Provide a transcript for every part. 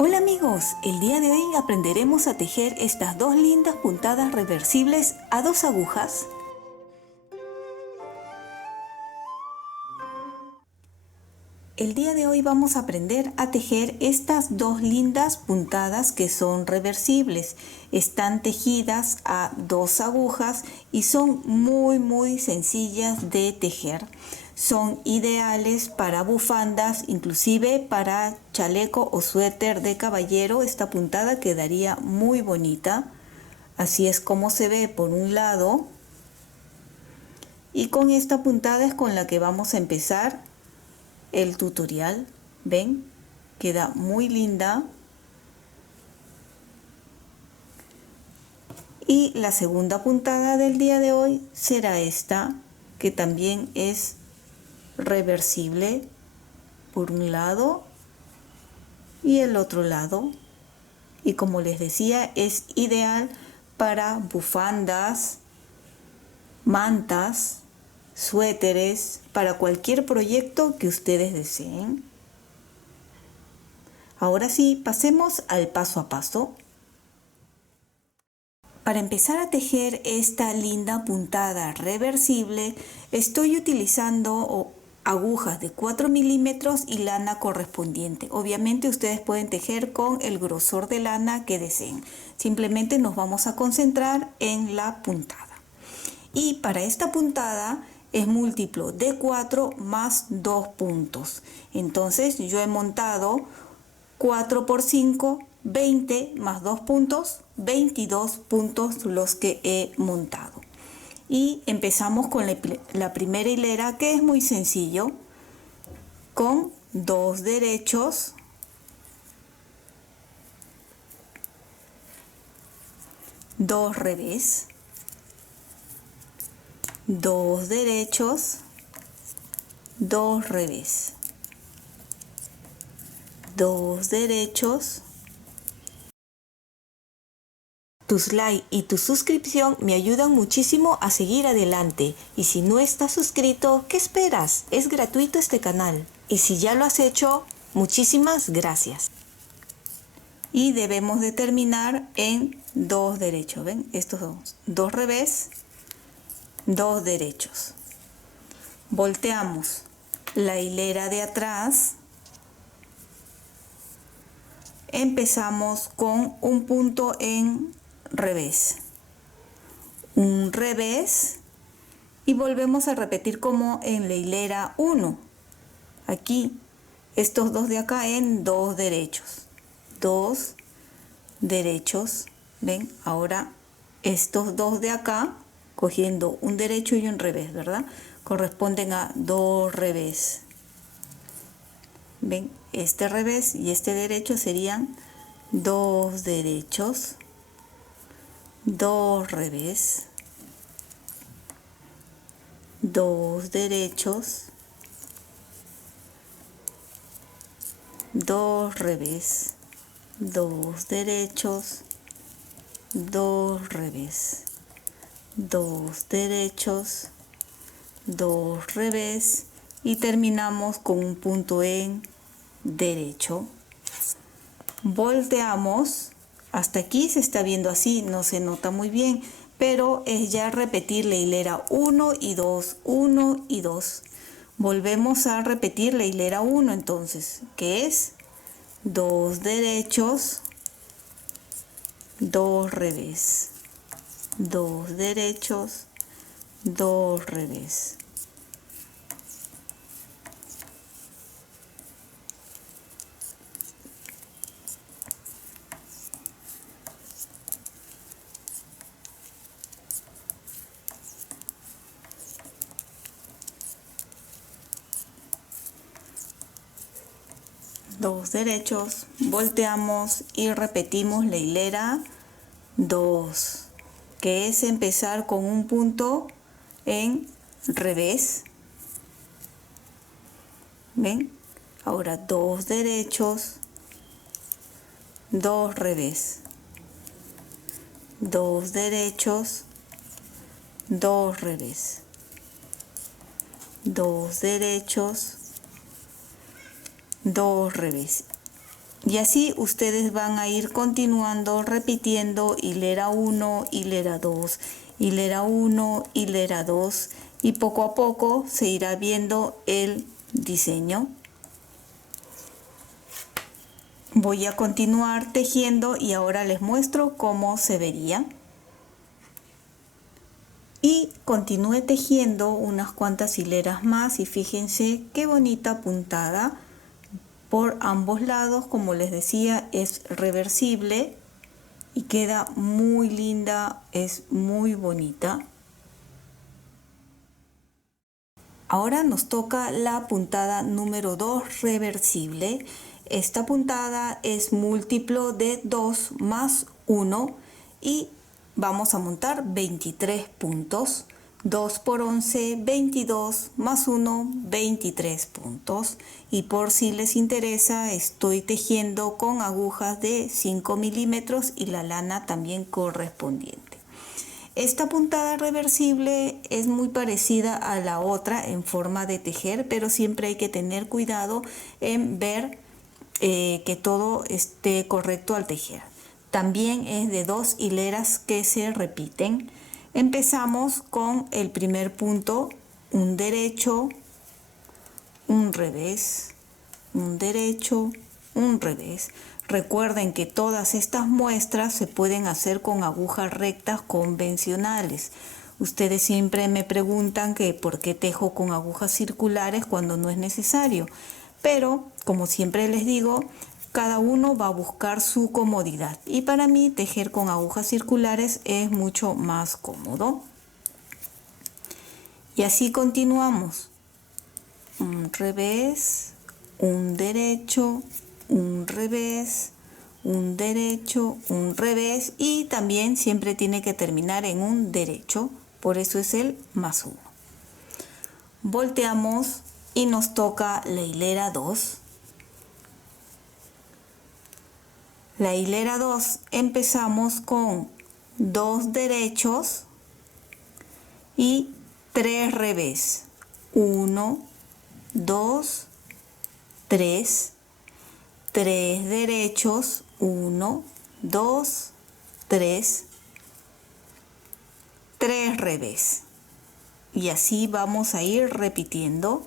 Hola amigos, el día de hoy aprenderemos a tejer estas dos lindas puntadas reversibles a 2 agujas. El día de hoy vamos a aprender a tejer estas dos lindas puntadas que son reversibles. Están tejidas a 2 agujas y son muy sencillas de tejer. Son ideales para bufandas, inclusive para chaleco o suéter de caballero. Esta puntada quedaría muy bonita. Así es como se ve por un lado. Y con esta puntada es con la que vamos a empezar el tutorial. ¿Ven? Queda muy linda. Y la segunda puntada del día de hoy será esta, que también es reversible por un lado y el otro lado. Y como les decía, es ideal para bufandas, mantas, suéteres, para cualquier proyecto que ustedes deseen. Ahora sí, pasemos al paso a paso. Para empezar a tejer esta linda puntada reversible, estoy utilizando agujas de 4 milímetros y lana correspondiente. Obviamente ustedes pueden tejer con el grosor de lana que deseen. Simplemente nos vamos a concentrar en la puntada. Y para esta puntada es múltiplo de 4 más 2 puntos. Entonces yo he montado 4 por 5, 20 más 2 puntos, 22 puntos los que he montado. Y empezamos con la primera hilera, que es muy sencillo, con 2 derechos, 2 revés, 2 derechos, 2 revés, 2 derechos. Tus like y tu suscripción me ayudan muchísimo a seguir adelante. Y si no estás suscrito, ¿qué esperas? Es gratuito este canal. Y si ya lo has hecho, muchísimas gracias. Y debemos de terminar en 2 derechos. ¿Ven? Estos son 2 revés, 2 derechos. Volteamos la hilera de atrás. Empezamos con un punto en revés, un revés, y volvemos a repetir como en la hilera 1. Aquí, estos dos de acá en 2 derechos, 2 derechos. ¿Ven? Ahora estos dos de acá, cogiendo un derecho y un revés, ¿verdad? Corresponden a 2 revés. ¿Ven? Este revés y este derecho serían 2 derechos, 2 revés, 2 derechos, 2 revés, 2 derechos, 2 revés, 2 derechos, 2 revés, y terminamos con un punto en derecho. Volteamos. Hasta aquí se está viendo así, no se nota muy bien, pero es ya repetir la hilera 1 y 2, 1 y 2. Volvemos a repetir la hilera 1 entonces, que es 2 derechos, 2 revés, 2 derechos, 2 revés. Dos derechos, volteamos y repetimos la hilera 2, que es empezar con un punto en revés. ¿Ven? Ahora 2 derechos, 2 revés, 2 derechos, 2 revés, 2 derechos, 2 revés. Y así ustedes van a ir continuando, repitiendo hilera 1, hilera 2, hilera 1, hilera 2 y poco a poco se irá viendo el diseño. Voy a continuar tejiendo y ahora les muestro cómo se vería. Y continúe tejiendo unas cuantas hileras más y fíjense qué bonita puntada. Por ambos lados, como les decía, es reversible y queda muy linda, es muy bonita. Ahora nos toca la puntada número 2 reversible. Esta puntada es múltiplo de 2 más 1 y vamos a montar 23 puntos. 2 por 11, 22 más 1, 23 puntos. Y por si les interesa, estoy tejiendo con agujas de 5 milímetros y la lana también correspondiente. Esta puntada reversible es muy parecida a la otra en forma de tejer, pero siempre hay que tener cuidado en ver que todo esté correcto al tejer. También es de 2 hileras que se repiten. Empezamos con el primer punto, un derecho, un revés, un derecho, un revés. Recuerden que todas estas muestras se pueden hacer con agujas rectas convencionales. Ustedes siempre me preguntan que por qué tejo con agujas circulares cuando no es necesario. Pero, como siempre les digo, cada uno va a buscar su comodidad. Y para mí tejer con agujas circulares es mucho más cómodo. Y así continuamos. Un revés, un derecho, un revés, un derecho, un revés y también siempre tiene que terminar en un derecho, por eso es el más 1. Volteamos y nos toca la hilera 2. La hilera 2 empezamos con 2 derechos y 3 revés. 1, 2, 3, 3 derechos, 1, 2, 3, 3 revés. Y así vamos a ir repitiendo.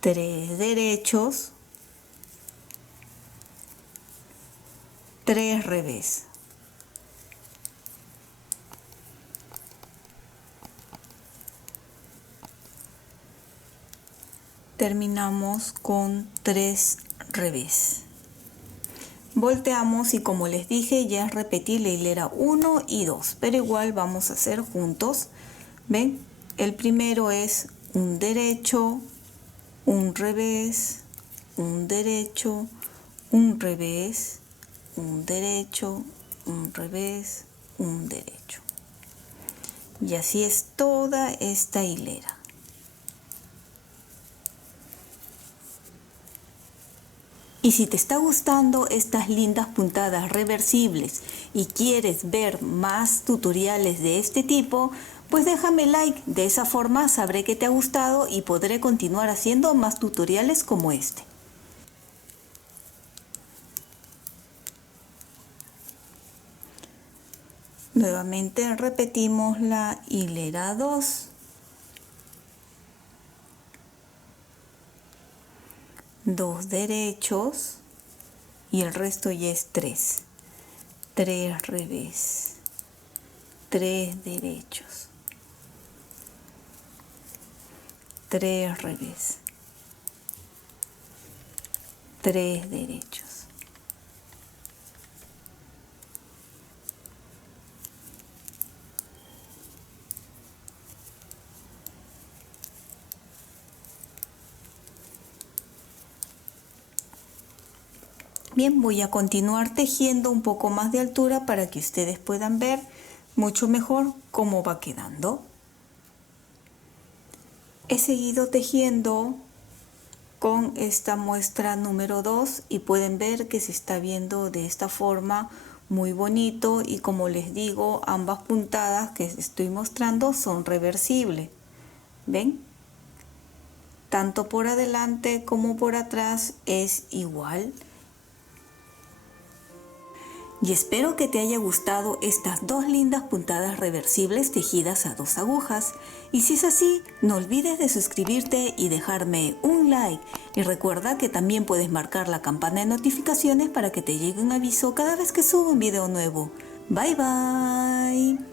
3 derechos, 3 revés. Terminamos con 3 revés. Volteamos y como les dije ya es repetir la hilera 1 y 2, pero igual vamos a hacer juntos. ¿Ven? El primero es un derecho, un revés, un derecho, un revés, un derecho, un revés, un derecho. Y así es toda esta hilera. Y si te está gustando estas lindas puntadas reversibles y quieres ver más tutoriales de este tipo, pues déjame like, de esa forma sabré que te ha gustado y podré continuar haciendo más tutoriales como este. Nuevamente repetimos la hilera 2. 2 derechos y el resto ya es 3. 3 revés, 3 derechos, 3 revés, 3 derechos. Bien, voy a continuar tejiendo un poco más de altura para que ustedes puedan ver mucho mejor cómo va quedando. He seguido tejiendo con esta muestra número 2 y pueden ver que se está viendo de esta forma muy bonito y como les digo, ambas puntadas que estoy mostrando son reversibles. ¿Ven? tanto por adelante como por atrás es igual. Y espero que te haya gustado estas dos lindas puntadas reversibles tejidas a 2 agujas. Y si es así, no olvides de suscribirte y dejarme un like. Y recuerda que también puedes marcar la campana de notificaciones para que te llegue un aviso cada vez que suba un video nuevo. Bye bye.